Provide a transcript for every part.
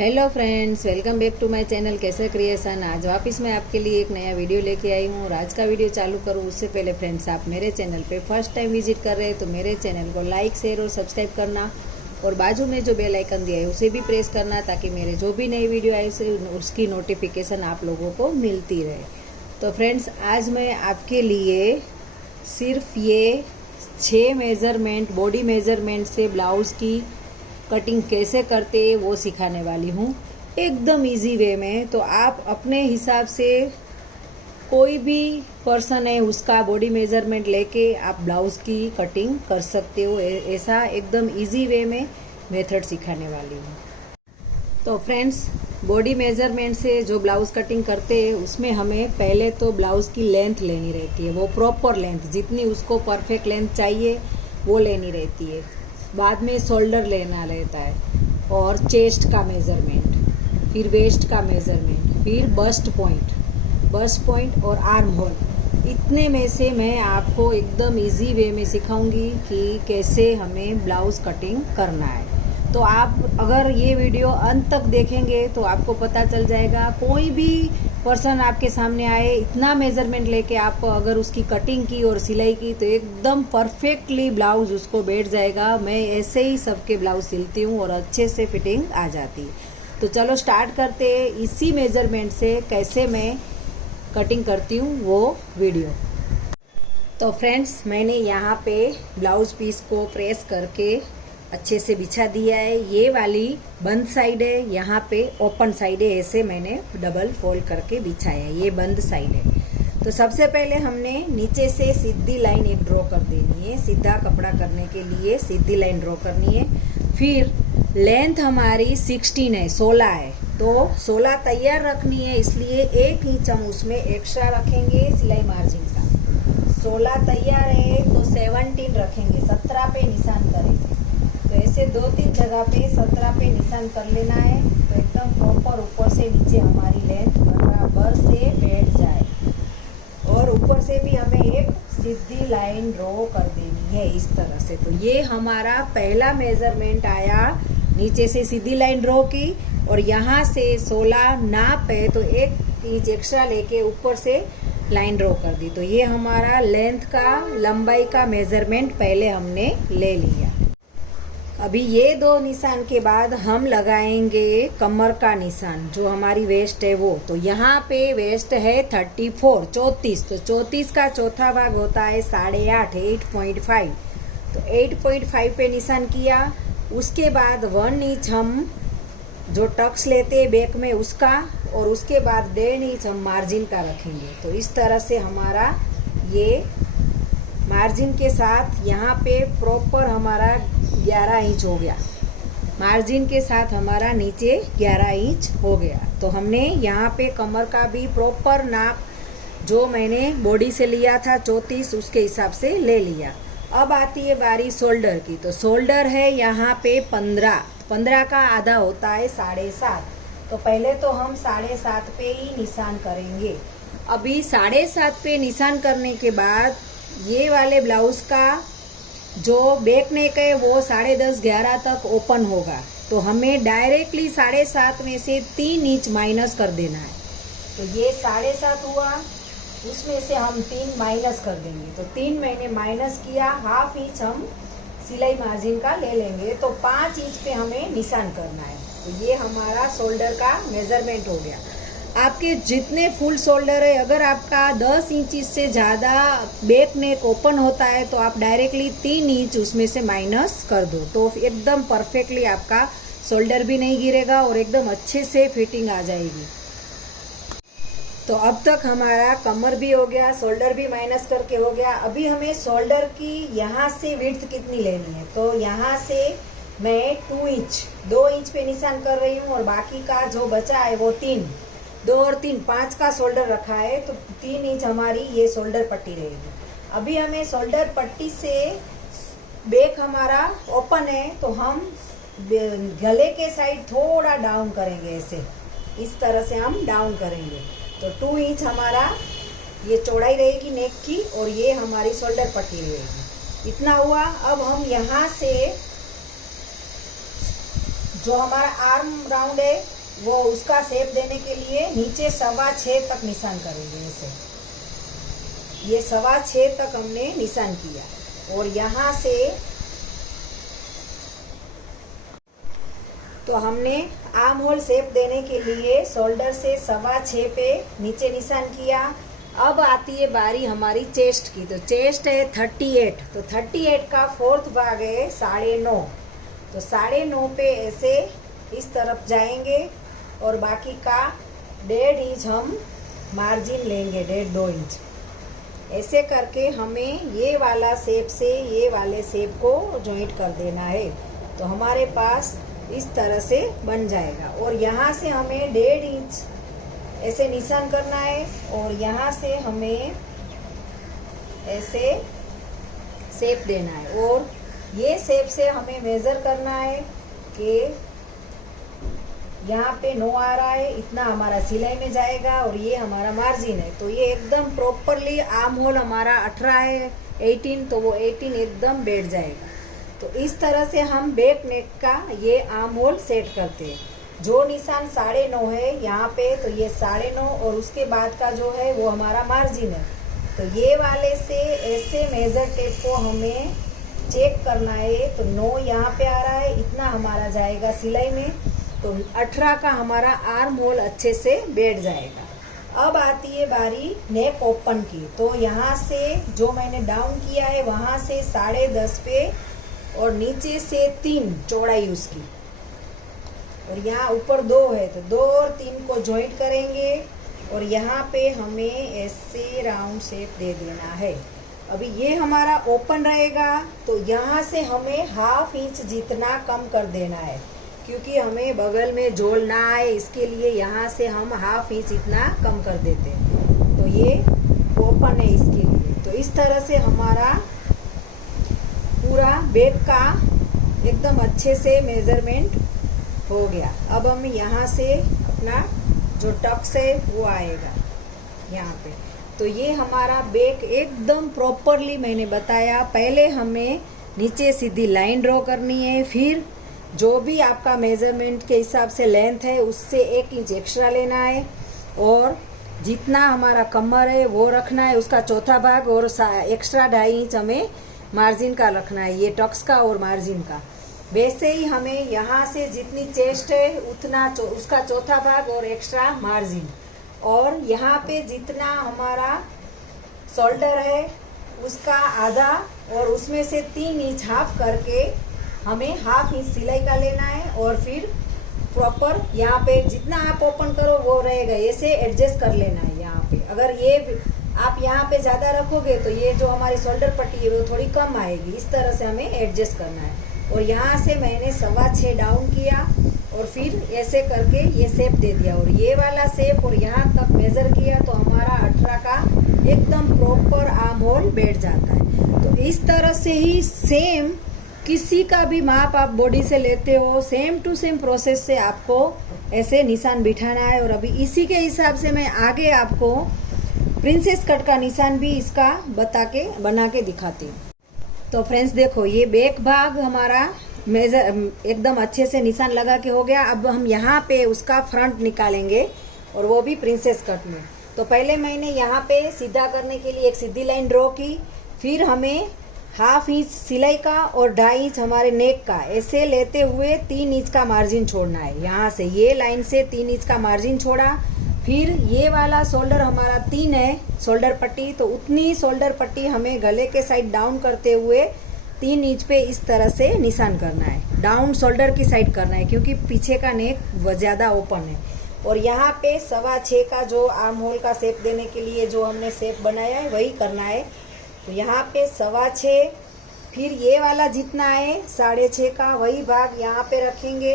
Hello friends, welcome back to my channel कैसे creation. आज वापस मैं आपके लिए एक नया वीडियो लेके आई हूँ और आज का वीडियो चालू करूँ उससे पहले फ्रेंड्स, आप मेरे चैनल पे फर्स्ट टाइम विजिट कर रहे हैं तो मेरे चैनल को लाइक शेयर और सब्सक्राइब करना और बाजू में जो बेल आइकन दिया है उसे भी प्रेस करना ताकि मेरे जो भी नई वीडियो आई उसकी नोटिफिकेशन आप लोगों को मिलती रहे। तो फ्रेंड्स, आज मैं आपके लिए सिर्फ ये 6 मेज़रमेंट बॉडी मेज़रमेंट से ब्लाउज़ की कटिंग कैसे करते वो सिखाने वाली हूँ एकदम इजी वे में। तो आप अपने हिसाब से कोई भी पर्सन है उसका बॉडी मेजरमेंट लेके आप ब्लाउज़ की कटिंग कर सकते हो। ऐसा एकदम इजी वे में मेथड सिखाने वाली हूँ। तो फ्रेंड्स, बॉडी मेजरमेंट से जो ब्लाउज़ कटिंग करते हैं उसमें हमें पहले तो ब्लाउज़ की लेंथ लेनी रहती है, वो प्रॉपर लेंथ जितनी उसको परफेक्ट लेंथ चाहिए वो लेनी रहती है। बाद में शोल्डर लेना रहता है और चेस्ट का मेज़रमेंट, फिर वेस्ट का मेज़रमेंट, फिर बस्ट पॉइंट और आर्म होल। इतने में से मैं आपको एकदम इजी वे में सिखाऊंगी कि कैसे हमें ब्लाउज़ कटिंग करना है। तो आप अगर ये वीडियो अंत तक देखेंगे तो आपको पता चल जाएगा। कोई भी पर्सन आपके सामने आए, इतना मेज़रमेंट लेके आप अगर उसकी कटिंग की और सिलाई की तो एकदम परफेक्टली ब्लाउज़ उसको बैठ जाएगा। मैं ऐसे ही सबके ब्लाउज़ सिलती हूँ और अच्छे से फिटिंग आ जाती है। तो चलो स्टार्ट करते हैं इसी मेज़रमेंट से कैसे मैं कटिंग करती हूँ वो वीडियो। तो फ्रेंड्स, मैंने यहाँ पे ब्लाउज़ पीस को प्रेस करके अच्छे से बिछा दिया है। ये वाली बंद साइड है, यहाँ पे ओपन साइड है। ऐसे मैंने डबल फोल्ड करके बिछाया है, ये बंद साइड है। तो सबसे पहले हमने नीचे से सीधी लाइन एक ड्रॉ कर देनी है। सीधा कपड़ा करने के लिए सीधी लाइन ड्रॉ करनी है। फिर लेंथ हमारी 16 है, 16 है, तो 16 तैयार रखनी है, इसलिए 1 इंच हम उसमें एक्स्ट्रा रखेंगे सिलाई मार्जिन का। 16 तैयार है तो 17 रखेंगे, 17 पे निशान करेंगे। तो ऐसे 2-3 जगह पे 17 पे निशान कर लेना है। तो एकदम प्रॉपर ऊपर से नीचे हमारी लेंथ बराबर से बैठ जाए और ऊपर से भी हमें एक सीधी लाइन ड्रॉ कर देनी है इस तरह से। तो ये हमारा पहला मेजरमेंट आया, नीचे से सीधी लाइन ड्रॉ की और यहाँ से 16 नाप है तो 1 इंच एक्स्ट्रा लेके ऊपर से लाइन ड्रॉ कर दी। तो ये हमारा लेंथ का, लंबाई का मेजरमेंट पहले हमने ले लिया। अभी ये 2 निशान के बाद हम लगाएंगे कमर का निशान, जो हमारी वेस्ट है वो। तो यहाँ पे वेस्ट है 34 तो 34 का चौथा भाग होता है 8.5, 8.5। तो 8.5 पे निशान किया। उसके बाद 1 इंच हम जो टक्स लेते हैं बैक में उसका, और उसके बाद 1.5 इंच हम मार्जिन का रखेंगे। तो इस तरह से हमारा ये मार्जिन के साथ यहाँ पे प्रॉपर हमारा 11 इंच हो गया। मार्जिन के साथ हमारा नीचे 11 इंच हो गया। तो हमने यहाँ पे कमर का भी प्रॉपर नाप जो मैंने बॉडी से लिया था 34, उसके हिसाब से ले लिया। अब आती है बारी शोल्डर की। तो शोल्डर है यहाँ पे 15 का आधा होता है 7.5। तो पहले तो हम 7.5 पे ही निशान करेंगे। अभी 7.5 पे निशान करने के बाद ये वाले ब्लाउज का जो बैक नेक है वो 10.5, 11 तक ओपन होगा। तो हमें डायरेक्टली 7.5 में से 3 इंच माइनस कर देना है। तो ये 7.5 हुआ, उसमें से हम 3 माइनस कर देंगे। तो 3 मैंने माइनस किया, हाफ इंच हम सिलाई मार्जिन का ले लेंगे। तो 5 इंच पे हमें निशान करना है। तो ये हमारा शोल्डर का मेजरमेंट हो गया। आपके जितने फुल शोल्डर है, अगर आपका 10 इंच से ज़्यादा बैक नेक ओपन होता है तो आप डायरेक्टली 3 इंच उसमें से माइनस कर दो। तो एकदम परफेक्टली आपका शोल्डर भी नहीं गिरेगा और एकदम अच्छे से फिटिंग आ जाएगी। तो अब तक हमारा कमर भी हो गया, शोल्डर भी माइनस करके हो गया। अभी हमें शोल्डर की यहाँ से विड्थ कितनी लेनी है। तो यहाँ से मैं 2 इंच पे निशान कर रही हूँ और बाकी का जो बचा है वो 2 और 3, 5 का शोल्डर रखा है। तो 3 इंच हमारी ये शोल्डर पट्टी रहेगी। अभी हमें शोल्डर पट्टी से बैक हमारा ओपन है तो हम गले के साइड थोड़ा डाउन करेंगे, ऐसे इस तरह से हम डाउन करेंगे। तो 2 इंच हमारा ये चौड़ाई रहेगी नेक की और ये हमारी शोल्डर पट्टी रहेगी। इतना हुआ। अब हम यहाँ से जो हमारा आर्म राउंड है वो उसका शेप देने के लिए नीचे 6.25 तक निशान करेंगे। ऐसे ये 6.25 तक हमने निशान किया और यहाँ से तो हमने आर्म होल शेप देने के लिए शोल्डर से 6.25 पे नीचे निशान किया। अब आती है बारी हमारी चेस्ट की। तो चेस्ट है 38, तो 38 का 4th भाग है 9.5, तो 9.5 पे ऐसे इस तरफ जाएंगे और बाकी का 1.5 इंच हम मार्जिन लेंगे, 1.5-2 इंच। ऐसे करके हमें ये वाला शेप से ये वाले शेप को जॉइंट कर देना है। तो हमारे पास इस तरह से बन जाएगा और यहाँ से हमें 1.5 इंच ऐसे निशान करना है और यहाँ से हमें ऐसे शेप देना है और ये शेप से हमें मेज़र करना है कि यहाँ पे 9 आ रहा है, इतना हमारा सिलाई में जाएगा और ये हमारा मार्जिन है। तो ये एकदम प्रॉपरली आर्म होल हमारा 18 है, 18, तो वो 18 एकदम बैठ जाएगा। तो इस तरह से हम बैक नेक का ये आर्म होल सेट करते हैं। जो निशान 9.5 है यहाँ पे, तो ये 9.5 और उसके बाद का जो है वो हमारा मार्जिन है। तो ये वाले से ऐसे मेजर टेप को हमें चेक करना है। तो 9 यहाँ पे आ रहा है, इतना हमारा जाएगा सिलाई में, तो 18 का हमारा आर्म होल अच्छे से बैठ जाएगा। अब आती है बारी नेक ओपन की। तो यहाँ से जो मैंने डाउन किया है वहाँ से 10.5 पे और नीचे से 3 चौड़ाई उसकी, और यहाँ ऊपर 2 है तो 2 और 3 को जॉइंट करेंगे और यहाँ पे हमें ऐसे राउंड शेप दे देना है। अभी ये हमारा ओपन रहेगा तो यहाँ से हमें 1/2 इंच जितना कम कर देना है, क्योंकि हमें बगल में झोल ना आए, इसके लिए यहाँ से हम 1/2 इंच इतना कम कर देते हैं। तो ये ओपन है इसके लिए। तो इस तरह से हमारा पूरा बैक का एकदम अच्छे से मेजरमेंट हो गया। अब हम यहाँ से अपना जो टक्स है वो आएगा यहाँ पे। तो ये हमारा बैक एकदम प्रॉपरली मैंने बताया। पहले हमें नीचे सीधी लाइन ड्रॉ करनी है, फिर जो भी आपका मेजरमेंट के हिसाब से लेंथ है उससे 1 इंच एक्स्ट्रा लेना है और जितना हमारा कमर है वो रखना है, उसका चौथा भाग, और एक्स्ट्रा 2.5 इंच हमें मार्जिन का रखना है, ये टक्स का और मार्जिन का। वैसे ही हमें यहाँ से जितनी चेस्ट है उतना उसका चौथा भाग और एक्स्ट्रा मार्जिन, और यहाँ पे जितना हमारा शोल्डर है उसका आधा और उसमें से 3 इंच हाफ करके हमें 1/2 इंच सिलाई का लेना है। और फिर प्रॉपर यहाँ पे जितना आप ओपन करो वो रहेगा, ऐसे एडजस्ट कर लेना है। यहाँ पे अगर ये आप यहाँ पे ज़्यादा रखोगे तो ये जो हमारी शोल्डर पट्टी है वो थोड़ी कम आएगी, इस तरह से हमें एडजस्ट करना है। और यहाँ से मैंने 6.25 डाउन किया और फिर ऐसे करके ये शेप दे दिया और ये वाला शेप और यहाँ तक मेज़र किया तो हमारा 18 का एकदम प्रॉपर आर्म होल बैठ जाता है। तो इस तरह से ही सेम किसी का भी माप आप बॉडी से लेते हो, सेम टू सेम प्रोसेस से आपको ऐसे निशान बिठाना है। और अभी इसी के हिसाब से मैं आगे आपको प्रिंसेस कट का निशान भी इसका बना के दिखाती हूँ। तो फ्रेंड्स देखो, ये बैक भाग हमारा मेजर एकदम अच्छे से निशान लगा के हो गया। अब हम यहाँ पे उसका फ्रंट निकालेंगे और वो भी प्रिंसेस कट में। तो पहले मैंने यहाँ पे सीधा करने के लिए एक सीधी लाइन ड्रॉ की, फिर हमें 1/2 इंच सिलाई का और 2.5 इंच हमारे नेक का ऐसे लेते हुए 3 इंच का मार्जिन छोड़ना है। यहाँ से ये लाइन से 3 इंच का मार्जिन छोड़ा, फिर ये वाला शोल्डर हमारा 3 है शोल्डर पट्टी, तो उतनी शोल्डर पट्टी हमें गले के साइड डाउन करते हुए 3 इंच पे इस तरह से निशान करना है, डाउन शोल्डर की साइड करना है क्योंकि पीछे का नेक ज़्यादा ओपन है। और यहाँ पे 6.25 का जो आर्म होल का शेप देने के लिए जो हमने शेप बनाया है वही करना है। तो यहाँ पे 6.25, फिर ये वाला जितना है 6.5 का वही भाग यहाँ पे रखेंगे,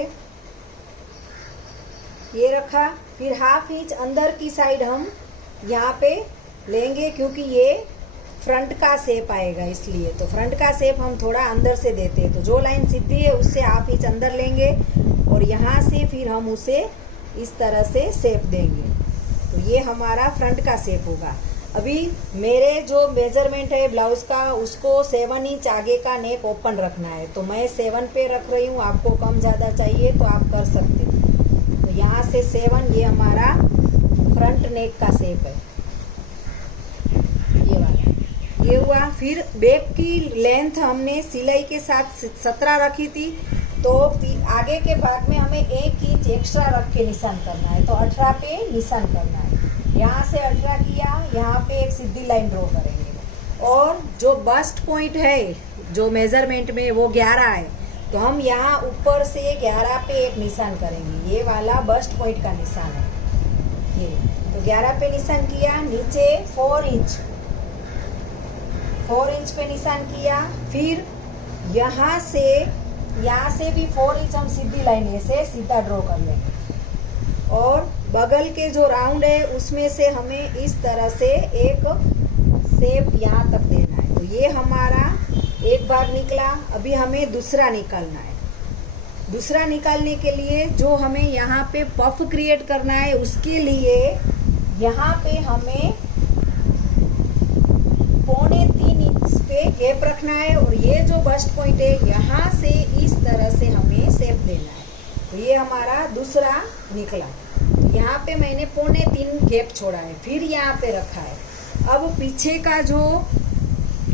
ये रखा। फिर 1/2 इंच अंदर की साइड हम यहाँ पे लेंगे क्योंकि ये फ्रंट का शेप आएगा, इसलिए तो फ्रंट का शेप हम थोड़ा अंदर से देते हैं। तो जो लाइन सीधी है उससे 1/2 इंच अंदर लेंगे और यहाँ से फिर हम उसे इस तरह से शेप देंगे। तो ये हमारा फ्रंट का शेप होगा। अभी मेरे जो मेजरमेंट है ब्लाउज का उसको 7 इंच आगे का नेक ओपन रखना है, तो मैं 7 पे रख रही हूँ। आपको कम ज़्यादा चाहिए तो आप कर सकते हो। तो यहाँ से 7, ये हमारा फ्रंट नेक का शेप है, ये वाला ये हुआ। फिर बैक की लेंथ हमने सिलाई के साथ 17 रखी थी, तो आगे के भाग में हमें 1 इंच एक्स्ट्रा रख के निशान करना है, तो 18 पे निशान करना है। यहाँ से 18 किया, यहाँ पे एक सीधी लाइन ड्रॉ करेंगे। और जो बस्ट पॉइंट है जो मेजरमेंट में वो 11 है, तो हम यहाँ ऊपर से 11 पे एक निशान करेंगे। ये वाला बस्ट पॉइंट का निशान है ये, तो 11 पे निशान किया। नीचे 4 इंच पे निशान किया। फिर यहाँ से भी 4 इंच हम सीधी लाइन ऐसे सीधा ड्रॉ कर लेंगे। और बगल के जो राउंड है उसमें से हमें इस तरह से एक शेप यहाँ तक देना है। तो ये हमारा एक भाग निकला। अभी हमें दूसरा निकालना है। दूसरा निकालने के लिए जो हमें यहाँ पे पफ क्रिएट करना है, उसके लिए यहाँ पे हमें 3.25 इंच पे गैप रखना है। और ये जो बस्ट पॉइंट है यहाँ से इस तरह से हमें शेप देना है। तो ये हमारा दूसरा निकला। यहाँ पे मैंने 3.25 गैप छोड़ा है, फिर यहाँ पे रखा है। अब पीछे का जो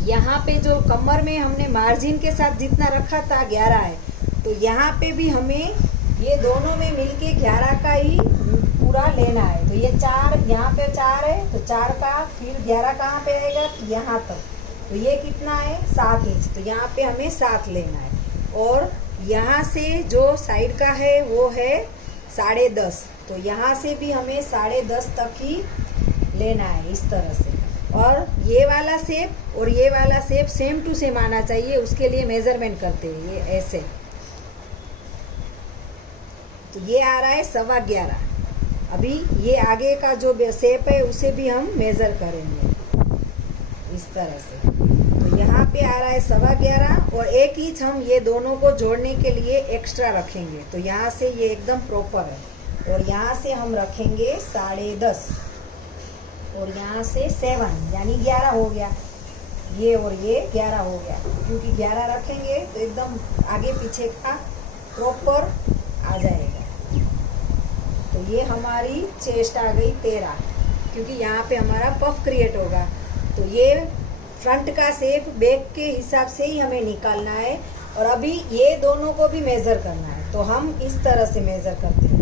यहाँ पे जो कमर में हमने मार्जिन के साथ जितना रखा था 11 है, तो यहाँ पे भी हमें ये दोनों में मिलके 11 का ही पूरा लेना है। तो ये 4, यहाँ पे 4 है, तो 4 का, फिर 11 कहाँ पे आएगा, यहाँ तक। तो ये कितना है, 7 इंच। तो यहाँ पे हमें 7 लेना है। और यहाँ से जो साइड का है वो है 10.5, तो यहाँ से भी हमें 10.5 तक ही लेना है, इस तरह से। और ये वाला शेप और ये वाला शेप सेम टू सेम आना चाहिए, उसके लिए मेजरमेंट करते हैं। ये ऐसे, तो ये आ रहा है 11.25। अभी ये आगे का जो शेप है उसे भी हम मेजर करेंगे इस तरह से। तो यहाँ पे आ रहा है 11.25 और 1 इंच हम ये दोनों को जोड़ने के लिए एक्स्ट्रा रखेंगे। तो यहाँ से ये एकदम प्रॉपर है। और यहाँ से हम रखेंगे 10.5 और यहाँ से 7, यानी 11 हो गया। ये और ये 11 हो गया, क्योंकि 11 रखेंगे तो एकदम आगे पीछे का प्रॉपर आ जाएगा। तो ये हमारी चेस्ट आ गई 13, क्योंकि यहाँ पे हमारा पफ क्रिएट होगा। तो ये फ्रंट का शेप बैक के हिसाब से ही हमें निकालना है। और अभी ये दोनों को भी मेजर करना है, तो हम इस तरह से मेजर करते हैं।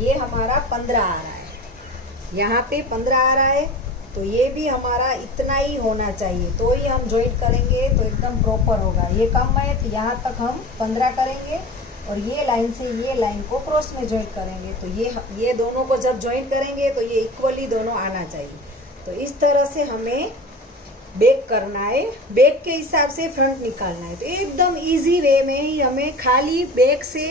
ये हमारा 15 आ रहा है, यहाँ पे 15 आ रहा है, तो ये भी हमारा इतना ही होना चाहिए, तो ही हम ज्वाइंट करेंगे तो एकदम प्रॉपर होगा। ये कम है तो यहाँ तक हम 15 करेंगे और ये लाइन से ये लाइन को क्रॉस में ज्वाइंट करेंगे। तो ये दोनों को जब ज्वाइंट करेंगे तो ये इक्वली दोनों आना चाहिए। तो इस तरह से हमें बैक करना है, बैक के हिसाब से फ्रंट निकालना है। तो एकदम इजी वे में ही हमें खाली बैक से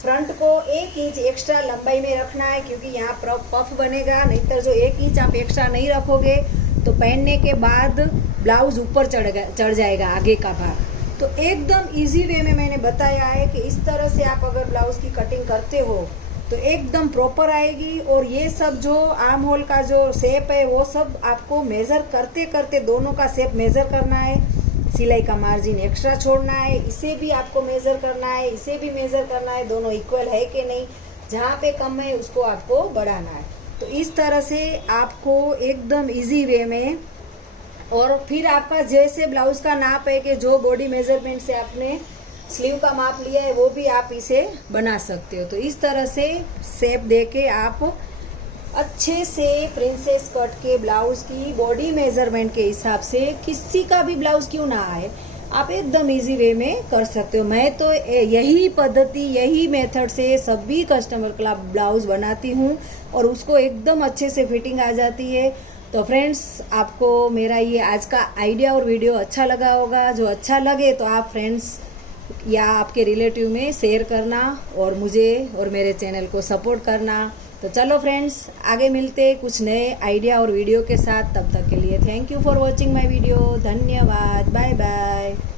फ्रंट को 1 इंच एक्स्ट्रा लंबाई में रखना है, क्योंकि यहाँ पफ बनेगा। नहीं जो 1 इंच आप एक्स्ट्रा नहीं रखोगे तो पहनने के बाद ब्लाउज ऊपर चढ़ जाएगा आगे का भाग। तो एकदम इजी वे में मैंने बताया है कि इस तरह से आप अगर ब्लाउज की कटिंग करते हो तो एकदम प्रॉपर आएगी। और ये सब जो आर्म होल का जो शेप है वो सब आपको मेज़र करते करते दोनों का शेप मेज़र करना है। सिलाई का मार्जिन एक्स्ट्रा छोड़ना है, इसे भी आपको मेज़र करना है, इसे भी मेज़र करना है, दोनों इक्वल है कि नहीं। जहाँ पे कम है उसको आपको बढ़ाना है। तो इस तरह से आपको एकदम इजी वे में, और फिर आपका जैसे ब्लाउज का नाप है कि जो बॉडी मेजरमेंट से आपने स्लीव का माप लिया है वो भी आप इसे बना सकते हो। तो इस तरह से शेप देके आप अच्छे से प्रिंसेस कट के ब्लाउज की बॉडी मेजरमेंट के हिसाब से किसी का भी ब्लाउज क्यों ना आए, आप एकदम इजी वे में कर सकते हो। मैं तो यही पद्धति, यही मेथड से सभी कस्टमर का ब्लाउज बनाती हूँ और उसको एकदम अच्छे से फिटिंग आ जाती है। तो फ्रेंड्स, आपको मेरा ये आज का आइडिया और वीडियो अच्छा लगा होगा। जो अच्छा लगे तो आप फ्रेंड्स या आपके रिलेटिव में शेयर करना और मुझे और मेरे चैनल को सपोर्ट करना। तो चलो फ्रेंड्स, आगे मिलते कुछ नए आइडिया और वीडियो के साथ। तब तक के लिए thank you for watching my video. धन्यवाद, बाय बाय।